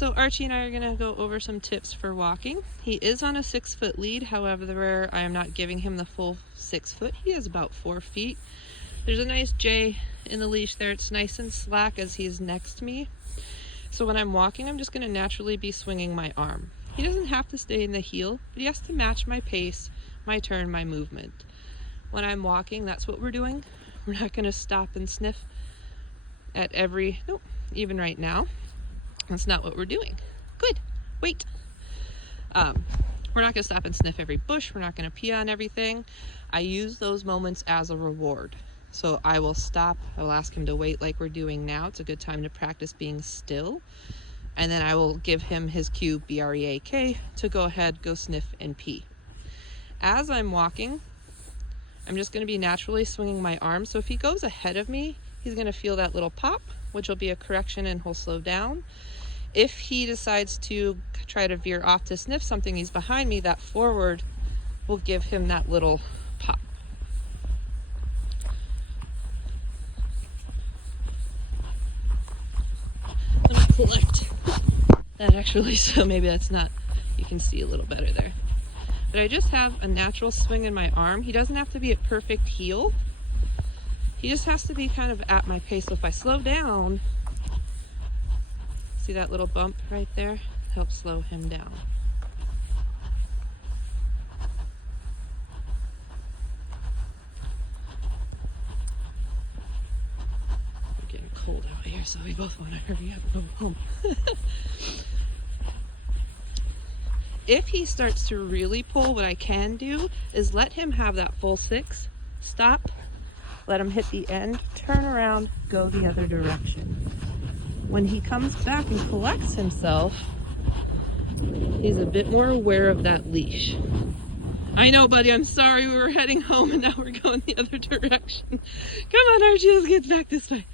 So Archie and I are gonna go over some tips for walking. He is on a 6-foot lead, however, I am not giving him the full 6 foot. He is about 4 feet. There's a nice J in the leash there. It's nice and slack as he's next to me. So when I'm walking, I'm just gonna naturally be swinging my arm. He doesn't have to stay in the heel, but he has to match my pace, my turn, my movement. When I'm walking, that's what we're doing. We're not gonna stop and sniff at every, nope, even right now. That's not what we're doing. Good, wait. We're not gonna stop and sniff every bush. We're not gonna pee on everything. I use those moments as a reward. So I will stop, I will ask him to wait like we're doing now. It's a good time to practice being still. And then I will give him his cue, B-R-E-A-K, to go ahead, go sniff and pee. As I'm walking, I'm just gonna be naturally swinging my arm. So if he goes ahead of me, he's gonna feel that little pop, which will be a correction and he'll slow down. If he decides to try to veer off to sniff something, he's behind me, that forward will give him that little pop. Let me collect that actually, so maybe that's not, you can see a little better there. But I just have a natural swing in my arm. He doesn't have to be at perfect heel. He just has to be kind of at my pace. So if I slow down, see that little bump right there? Helps slow him down. It's getting cold out here, so we both want to hurry up and go home. If he starts to really pull, what I can do is let him have that full 6, stop, let him hit the end, turn around, go the other direction. When he comes back and collects himself, he's a bit more aware of that leash. I know, buddy, I'm sorry, we were heading home and now we're going the other direction. Come on, Archie, let's get back this way.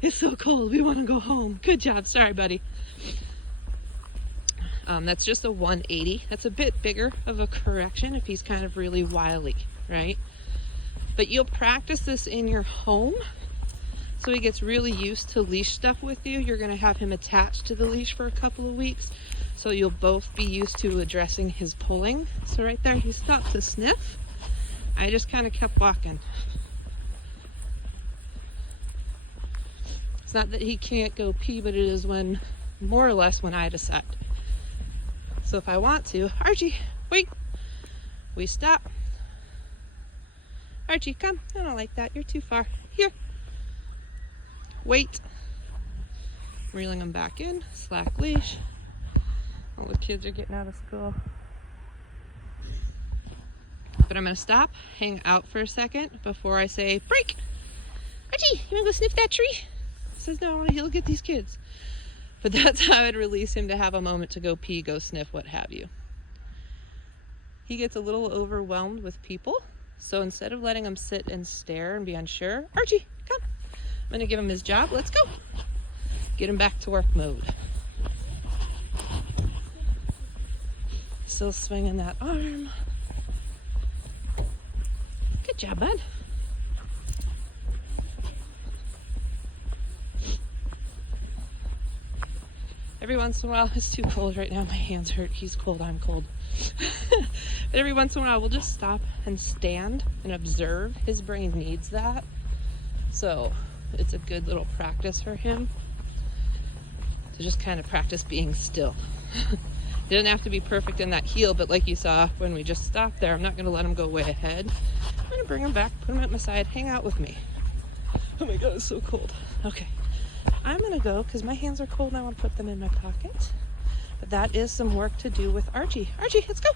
It's so cold, we want to go home. Good job, sorry, buddy. That's just a 180. That's a bit bigger of a correction if he's kind of really wily, right? But you'll practice this in your home. So he gets really used to leash stuff with you. You're gonna have him attached to the leash for a couple of weeks. So you'll both be used to addressing his pulling. So right there, he stopped to sniff. I just kind of kept walking. It's not that he can't go pee, but it is when, more or less when I decide. So if I want to, Archie, wait. We stop. Archie, come. I don't like that. You're too far. Here. Wait. Reeling them back in. Slack leash. All the kids are getting out of school. But I'm going to stop, hang out for a second before I say, break. Archie, you want to go sniff that tree? He says, no, I want to look at these kids. But that's how I'd release him to have a moment to go pee, go sniff, what have you. He gets a little overwhelmed with people. So instead of letting him sit and stare and be unsure, Archie, come. I'm gonna give him his job. Let's go. Get him back to work mode. Still swinging that arm. Good job, bud. Every once in a while, it's too cold right now. My hands hurt. He's cold, I'm cold. But every once in a while, we'll just stop and stand and observe. His brain needs that. So it's a good little practice for him to just kind of practice being still. It doesn't have to be perfect in that heel, but like you saw when we just stopped there, I'm not going to let him go way ahead. I'm going to bring him back, put him at my side, hang out with me. Oh my God, it's so cold. Okay. I'm gonna go because my hands are cold and I want to put them in my pocket. But that is some work to do with Archie. Archie, let's go.